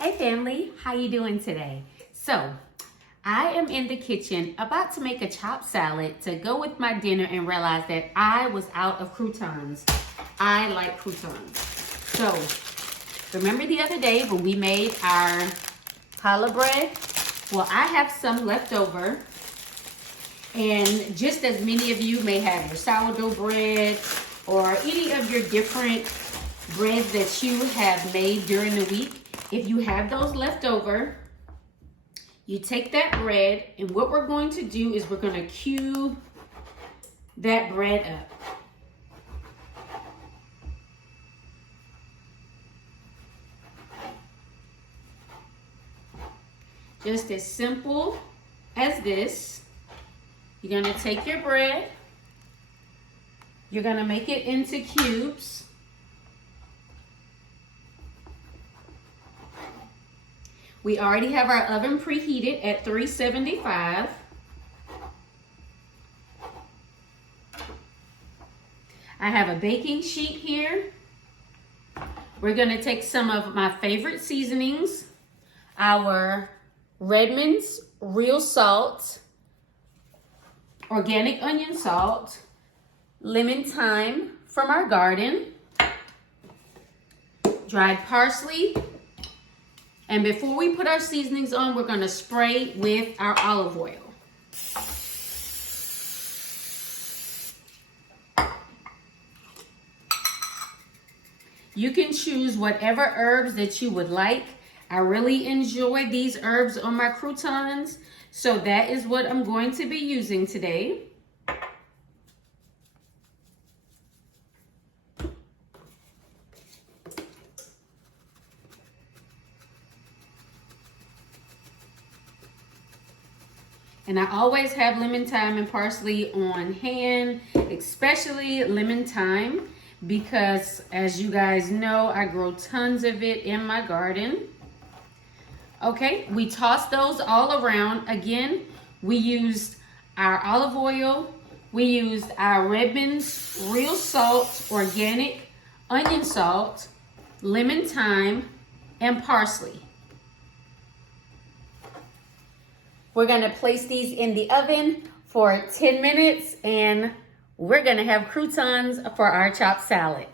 Hey family, how you doing today? So, I am in the kitchen about to make a chopped salad to go with my dinner and realize that I was out of croutons. I like croutons. So, remember the other day when we made our challah bread? Well, I have some left over. And just as many of you may have your sourdough bread or any of your different breads that you have made during the week, if you have those left over, you take that bread, and what we're going to do is we're going to cube that bread up. Just as simple as this. You're going to take your bread, you're going to make it into cubes. We already have our oven preheated at 375. I have a baking sheet here. We're going to take some of my favorite seasonings, our Redmond's real salt, organic onion salt, lemon thyme from our garden, dried parsley, and before we put our seasonings on, we're going to spray with our olive oil. You can choose whatever herbs that you would like. I really enjoy these herbs on my croutons, so that is what I'm going to be using today. And I always have lemon thyme and parsley on hand, especially lemon thyme, because as you guys know, I grow tons of it in my garden. Okay, we toss those all around. Again, we used our olive oil, we used our Redmond's real salt, organic onion salt, lemon thyme, and parsley. We're gonna place these in the oven for 10 minutes and we're gonna have croutons for our chopped salad.